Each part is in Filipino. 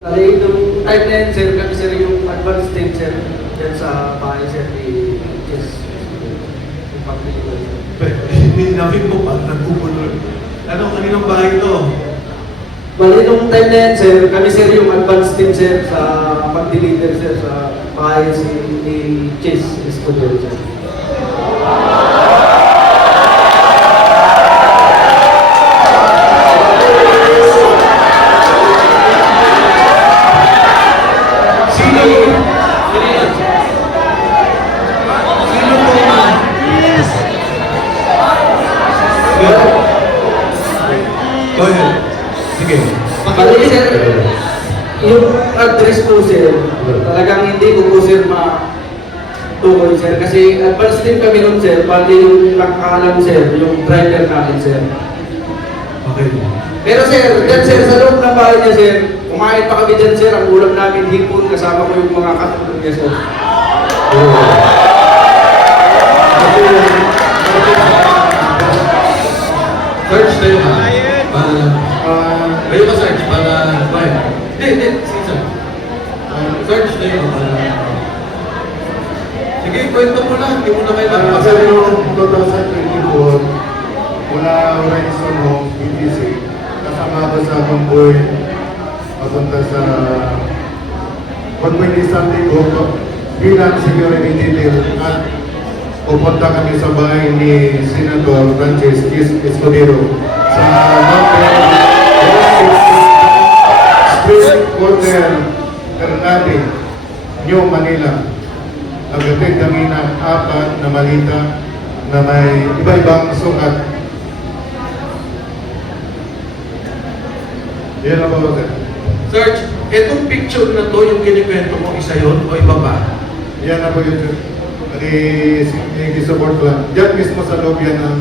Bali, nung time na yun, sir, kami sir yung advanced team, sir, dyan sa bahay, sir, ni Chess. Yung pag-deliver, sir. Hindi namin ko pa, nagpupunod. Kaninong bahay ito? Bali, nung time na yan, sir, kami sir yung advanced team, sir, sa pag-deliver, sir, sa bahay ni Chess Studio, sir. Go ahead. Sige. Bali, sir, yung address po, sir, talagang hindi ko po, sir, tukoy, sir. Kasi advanced team kami nun, sir, pati yung nakakalam, sir, yung driver natin, sir. Okay. Pero sir, dyan sir, sa loob ng bahay niya, sir, kumain pa kami dyan, sir, ang ulam namin, hipon, kasama ko yung mga katulog niya, sir. Search tayo ka. Kayo ka search para bahay. Hindi, sige sir. Search tayo para... Sige, kwento mo lang. Hindi mo na kailangan. Kasi noong 2024, mula Horizon Home, BTC, kasama ko sa convoy, papunta sa convoy ni Sandy Hope bilang security detail at pupunta kami sa bahay ni Senator Francis Escudero sa Street Corner, Ternate, New Manila. Nagdating kami ng 4 na malita na may iba-ibang sukat. Yan ang ba, sir? Search, etong picture na to, yung kinikwento mo, isa yun o iba pa? Yan ang ba yun, sir? Nag-support ko lang. Diyan mismo sa loob yan ang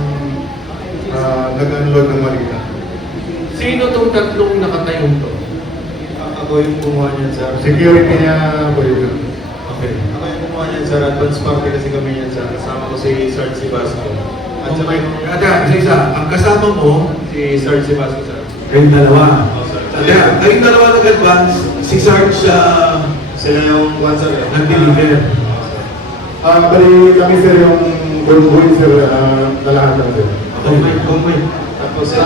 nag-unload ng malita. Sino tong tatlong nakatayong to? Ako yung kumuha niyan, sir. Security niya po yun, sir. Okay. Ako yung kumuha niyan, sir. Advance party kasi kami niyan, sir. Kasama ko si Sarge Sibasco. At saka Isa-isa, ang kasama mo, si Sarge Sibasco, sir. kayong dalawa. Oh, sir. Kayong dalawa nag-advance, si Sarge Sila yung one, sir. nag-deliver. Bali kami, sir, yung convoy, sir, na lahat lang, sir. Kumpay. Tapos, sir,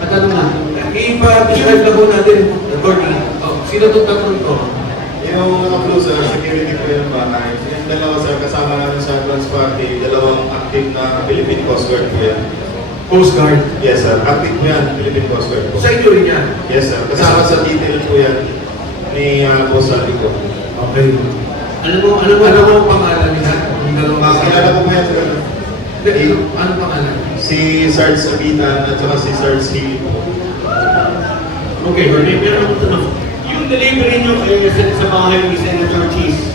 Patanong na. Ipa-describe na po natin, attorney. Sino itong tatlong ito? yung naka-blue, sir, security po yung bahay. Yung dalawa, sir, kasama namin sa advance party. Dalawang active na Philippine Coast Guard po yan. Coast Guard. Yes, sir. Active po yan, Philippine Coast Guard po. Sa inyo rin yan. Yes, sir. Kasama sa detail po yan ni Boss Sally ko. Okay. Ano mo ang pangalan nila? Yung dalawang Kilala ko po yan, sir. Ano pangalan? Si Sarge Sabitan at saka si Sarge Healy po. Okay, meron akong tanong. Yung delivery nyo kayo sa bahay ni Senator Cheese,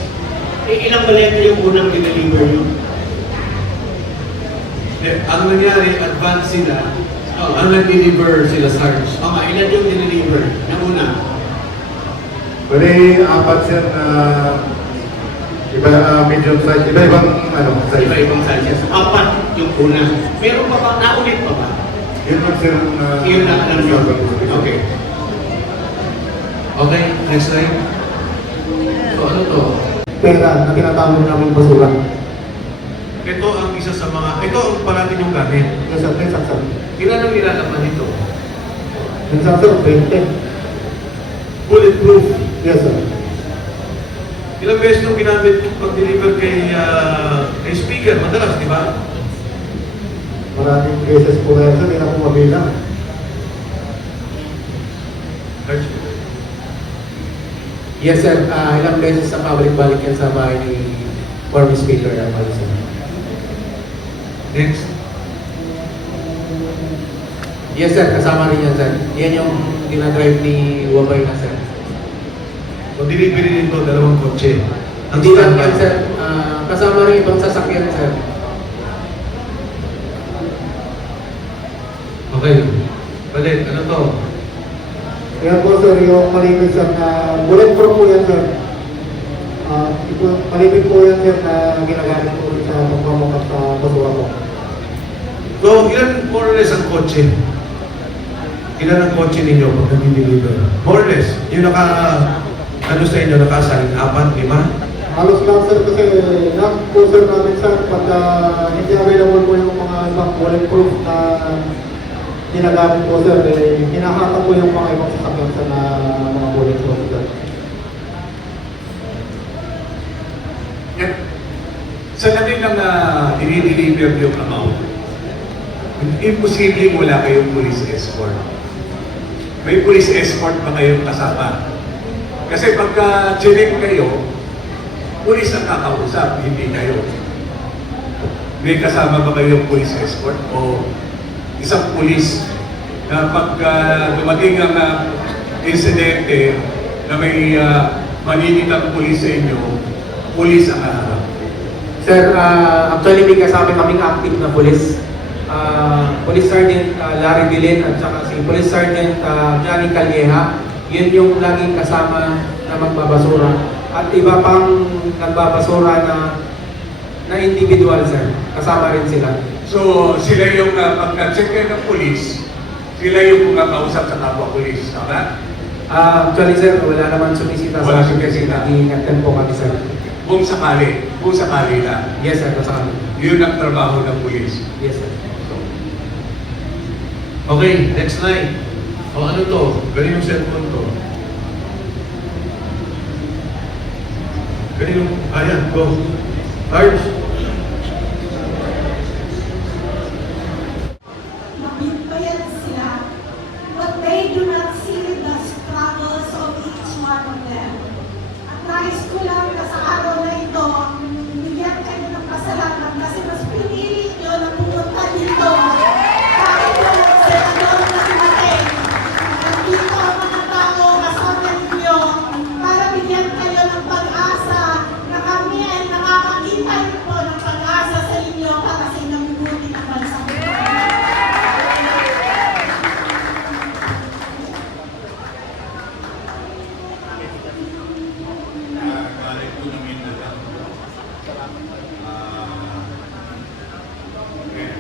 ilang baleta yung unang dineliver nyo? Ang nangyari, advance sila. Ang nag-deliver sila, Sarge. Ilan yung dineliver na una? Bali, 4, sir, na medium size, iba-ibang size. Iba-ibang sizes. 4 yung una. Meron pa ba? Naulit pa ba? Yun lang, sir, Yun lang alam nyo. Okay. Okay, next slide. So, ano to? Pera na tinatawag namin basura. Ito ang isa sa mga, ito ang parating yung gamit. Yes, sir, may saksak. Ilan ang nilalaman nito? Yung saksak, 20. Bulletproof. Yes, sir. Ilang beses nung ginamit pag-deliver kay speaker, madalas, di ba? Maraming cases po ngayon, sir, hindi na po mabilang. Sarge. Yes sir, ilang beses sa public balik yan sa bahay ni former speaker ng Palisan. Next. Yes sir, kasama rin yan sir. Yan yung dinadrive ni Wabay na sir. So, delivery nito, dalawang kotse. Ang Hindi lang standby. yan sir, kasama rin ibang sasakyan sir. Okay. Balik, ano to? Yan po, sir, yung malipit, sir, na bulletproof po yan, sir. Malipit po yan, sir, na ginagamit po rin sa pagpamukap sa basura po. So, ilan more or less ang kotse? ilan ang kotse ninyo pag nag-deliver? More or less, yung ano sa inyo, nakasign, 4, 5? Halos lang sir kasi lahat po sir namin sir pag hindi available po yung mga ibang bulletproof na ginagamit po sir, hinahata po yung mga ibang sasakyan sa na mga bulletproof sir. Yan. Sa lamin ng dinideliver yung amount, imposible wala kayong police escort. May police escort pa kayong kasama. Kasi pagka chinek kayo, pulis ang kakausap, hindi kayo. May kasama ba kayong police escort o isang pulis na pagka dumating ang insidente na may maninitang pulis sa inyo, pulis ang haharap? Sir, actually may kasama kaming active na police. Police Sergeant Larry Bilin at saka si Police Sergeant Johnny Calleja. Yun yung laging kasama na magbabasura. At iba pang nagbabasura na individual, sir. Kasama rin sila. So, sila yung pagka-check kayo ng pulis, sila yung kausap sa kapwa pulis, tama? Actually, sir, wala naman sumisita Wala sa akin kasi sumisita. nag-i-attend po kami, sir. Kung sakali lang. Yes, sir. Kasama. Yun ang trabaho ng pulis. Yes, sir. Okay, next line. O ano to? Galing yung cellphone to. Galing yung... Ayan, go. Arch. Mabigbayan sila, but they do not see the struggles of each one of them. At nais ko lang na sa araw na ito, bigyan kayo ng pasalamat kasi mas pinili nyo na pumunta dito. Kahit walang senador na dumating, nandito ang mga tao kasama ninyo para bigyan kayo ng pag-asa na kami ay nakakakita rin po ng pag-asa sa inyo para sa inyong buti ng bansa. Galing po namin na lang.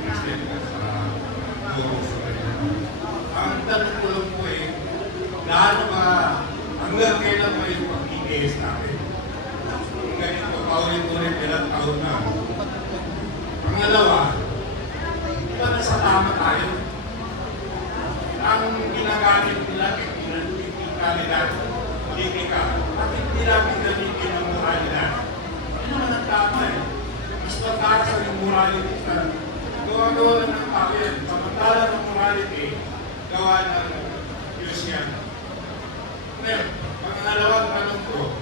Kasi ang tanong ko lang po gaano ka, hanggang kailan ba yung pag-IPS natin? Kung ganito, paulit-ulit ilang taon na. Pangalawa, diba nasa tama tayo? Ang ginagamit nila, politika nila, politika, bakit hindi namin gamitin ang moralidad? Ano naman ang tama Mas mataas ang morality sa gawa-gawa lang ng tao yan. Samantala ng morality, gawa ng Diyos yan. Ngayon, pangalawang tanong ko,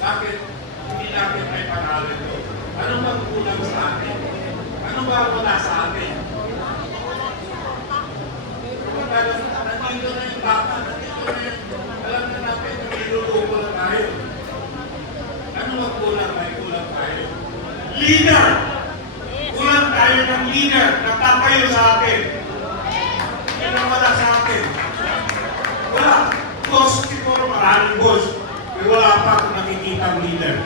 bakit hindi natin may panalo ito? Ano bang kulang sa atin? Ano ba wala sa atin? Nandito na yung bata, nandito na yung, alam na natin na niluluko na tayo. Ano ang kulang? May kulang tayo. Leader! Kulang tayo ng leader na tatayo sa atin. Yan ang wala sa atin. Wala. Boss, siguro maraming boss. Pero wala pa akong nakikita leader.